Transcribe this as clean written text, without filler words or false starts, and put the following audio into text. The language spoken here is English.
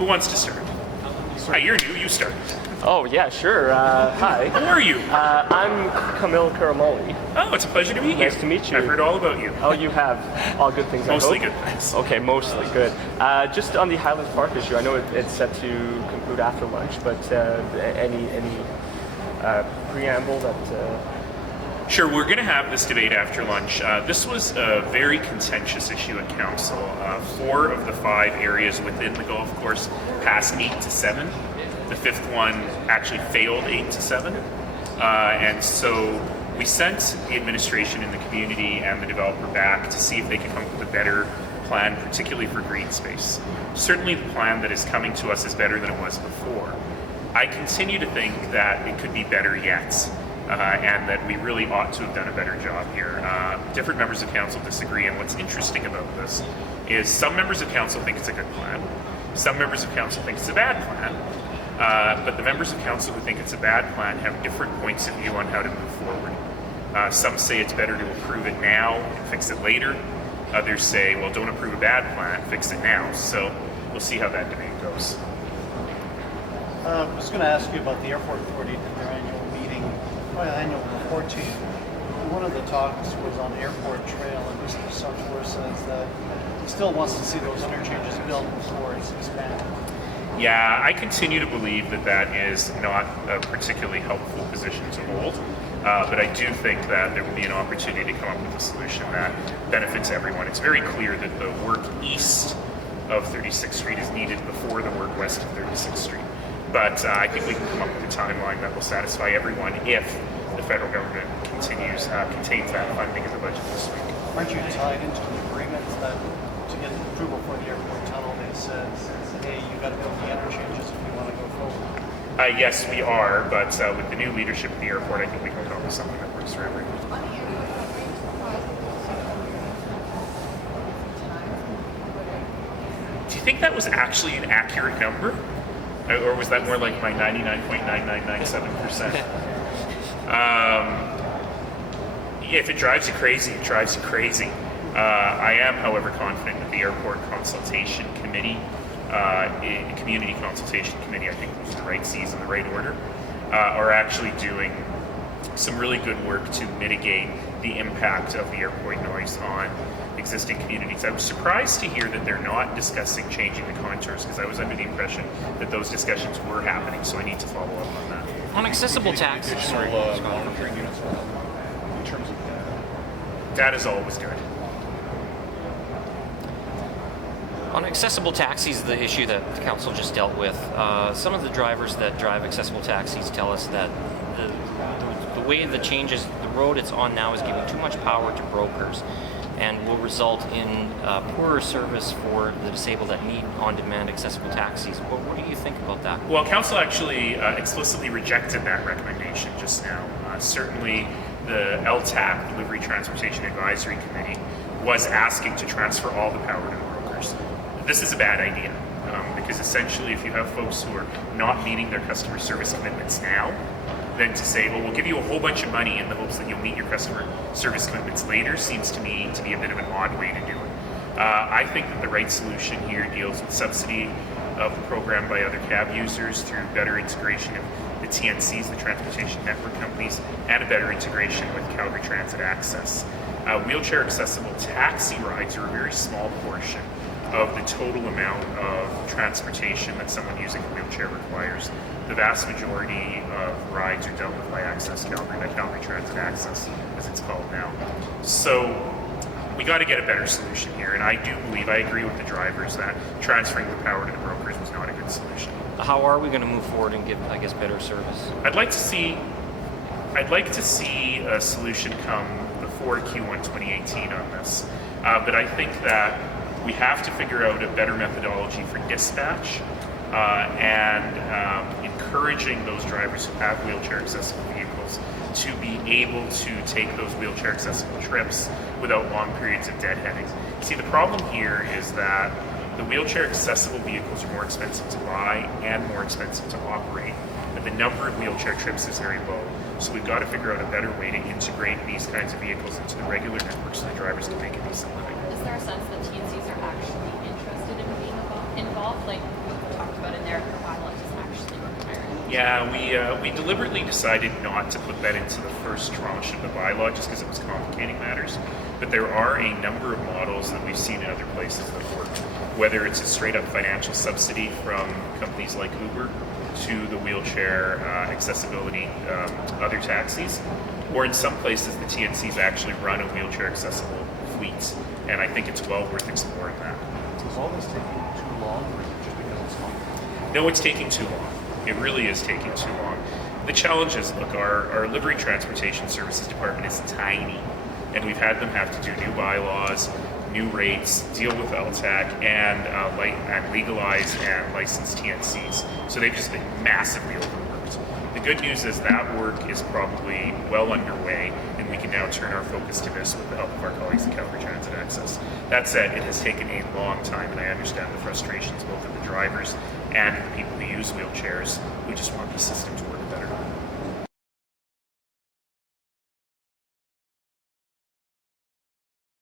Who wants to start? Hi, you're new. You start. Oh, yeah, sure. Hi. Who are you? I'm Camille Caramoli. Oh, it's a pleasure to meet you. Nice to meet you. I've heard all about you. Oh, you have all good things, Mostly I hope? good things. Okay, mostly good. Just on the Highland Park issue, I know it's set to conclude after lunch, but any preamble that... Sure, we're going to have this debate after lunch. This was a very contentious issue at Council. 4 of the 5 areas within the golf course passed 8-7. The 5th one actually failed 8-7. And so we sent the administration and the community and the developer back to see if they could come up with a better plan, particularly for green space. Certainly the plan that is coming to us is better than it was before. I continue to think that it could be better yet. And that we really ought to have done a better job here. Different members of council disagree, and what's interesting about this is some members of council think it's a good plan, some members of council think it's a bad plan, but the members of council who think it's a bad plan have different points of view on how to move forward. Some say it's better to approve it now and fix it later. Others say, well, don't approve a bad plan, fix it now. So we'll see how that debate goes. I was going to ask you about the airport authority and their annual meeting. Annual report to you. One of the talks was on Airport Trail, and Mr. Sutchler says that he still wants to see those interchanges built before it's expanded. Yeah, I continue to believe that that is not a particularly helpful position to hold, but I do think that there will be an opportunity to come up with a solution that benefits everyone. It's very clear that the work east of 36th Street is needed before the work west of 36th Street. But I think we can come up with a timeline that will satisfy everyone if the federal government contains that funding in the budget this week. Aren't you tied into an agreement that to get approval for the airport tunnel, they said, hey, you got to build the interchanges if you want to go forward? Yes, we are, but with the new leadership at the airport, I think we can come up with something that works for everyone. Do you think that was actually an accurate number? Or was that more like my 99.9997%? If it drives you crazy, it drives you crazy. I am, however, confident that the Airport Consultation Committee, Community Consultation Committee, I think was the right C's in the right order, are actually doing some really good work to mitigate the impact of the airport noise on existing communities. I was surprised to hear that they're not discussing changing the contours, because I was under the impression that those discussions were happening, so I need to follow up on that. On accessible taxis, monitoring units in terms of That is always good. On accessible taxis, the issue that the council just dealt with, some of the drivers that drive accessible taxis tell us that the way the changes, the road it's on now is giving too much power to brokers and will result in poorer service for the disabled that need on-demand accessible taxis. What do you think about that? Well, council actually explicitly rejected that recommendation just now. Certainly the LTAP, Delivery Transportation Advisory Committee, was asking to transfer all the power to the brokers. This is a bad idea, because essentially if you have folks who are not meeting their customer service commitments now, then to say, well, we'll give you a whole bunch of money in the hopes that you'll meet your customer service commitments later seems to me to be a bit of an odd way to do it. I think that the right solution here deals with subsidy of the program by other cab users through better integration of the TNCs, the Transportation Network Companies, and a better integration with Calgary Transit Access. Wheelchair accessible taxi rides are a very small portion of the total amount of transportation that someone using a wheelchair requires. The vast majority of rides are dealt with by Access Calgary, by Calgary Transit Access, as it's called now. So we got to get a better solution here, and I do believe, I agree with the drivers that transferring the power to the brokers was not a good solution. How are we going to move forward and give, I guess, better service? I'd like to see a solution come before Q1 2018 on this, but I think that we have to figure out a better methodology for dispatch and encouraging those drivers who have wheelchair accessible vehicles to be able to take those wheelchair accessible trips without long periods of deadheading. See, the problem here is that the wheelchair accessible vehicles are more expensive to buy and more expensive to operate, and the number of wheelchair trips is very low. So we've got to figure out a better way to integrate these kinds of vehicles into the regular network so the drivers can make a decent living. Is there a sense that TNCs are actually interested in being involved? Like, talked about in there, the bylaw doesn't actually require it. Yeah, we deliberately decided not to put that into the first tranche of the bylaw just because it was complicating matters. But there are a number of models that we've seen in other places that work. Whether it's a straight up financial subsidy from companies like Uber to the wheelchair accessibility, other taxis, or in some places the TNCs actually run a wheelchair accessible fleet. And I think it's well worth exploring that. Is all this taking too long, or is it just because it's long? No, it's taking too long. It really is taking too long. The challenge is, look, our livery transportation services department is tiny, and we've had them have to do new bylaws, new rates, deal with LTAC, and legalize and license TNCs. So they've just been massively overworked. The good news is that work is probably well underway, and we can now turn our focus to this with the help of our colleagues at Calgary Transit Access. That said, it has taken a long time, and I understand the frustrations both of the drivers and the people who use wheelchairs who just want the system to work better.